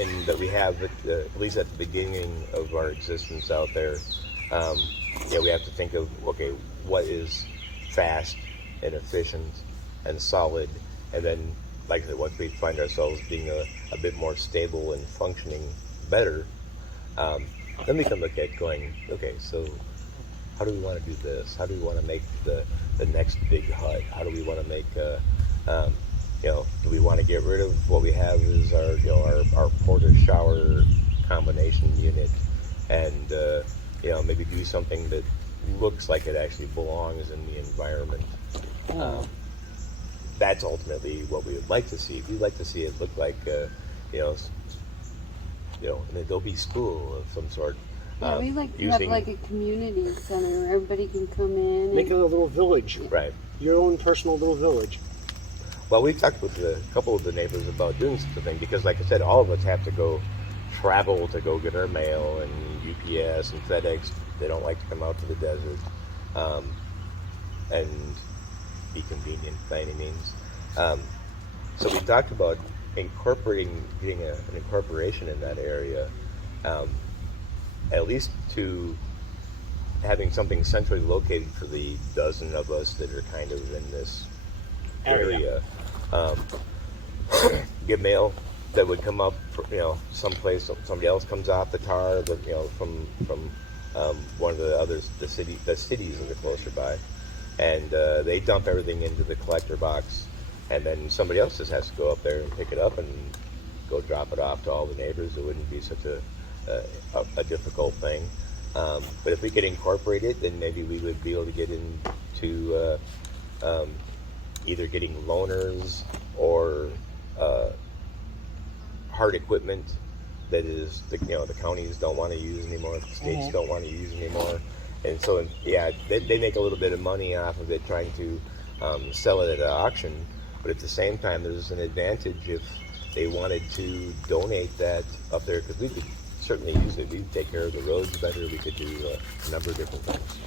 and that we have at least at the beginning of our existence out there. We have to think of what is fast and efficient and solid, and then like I said, once we find ourselves being a bit more stable and functioning better, then we can look at going, okay, so how do we want to do this? How do we want to make the next big hut? How do we want to make do we want to get rid of what we have is our porta shower combination unit, and maybe do something that looks like it actually belongs in the environment. That's ultimately what we would like to see. We'd like to see it look like an Adobe school of some sort. Yeah, we like to have using like a community center where everybody can come in. Make it a little village. right. Your own personal little village. Well, we've talked with a couple of the neighbors about doing such a thing because, like I said, all of us have to go travel to go get our mail, and UPS and FedEx. They don't like to come out to the desert and be convenient by any means. So we talked about getting an incorporation in that area, at least to having something centrally located for the dozen of us that are kind of in this area. Get mail that would come up, someplace. Somebody else comes off the tar, from one of the cities that are closer by, and they dump everything into the collector box, and then somebody else just has to go up there and pick it up and go drop it off to all the neighbors. It wouldn't be such a difficult thing. But if we could incorporate it, then maybe we would be able to get into either getting loaners or hard equipment that is the counties don't want to use anymore, the states don't want to use anymore, and so they make a little bit of money off of it trying to sell it at an auction, but at the same time there's an advantage if they wanted to donate that up there, because we could certainly use it. We could take care of the roads better. We could do a number of different things.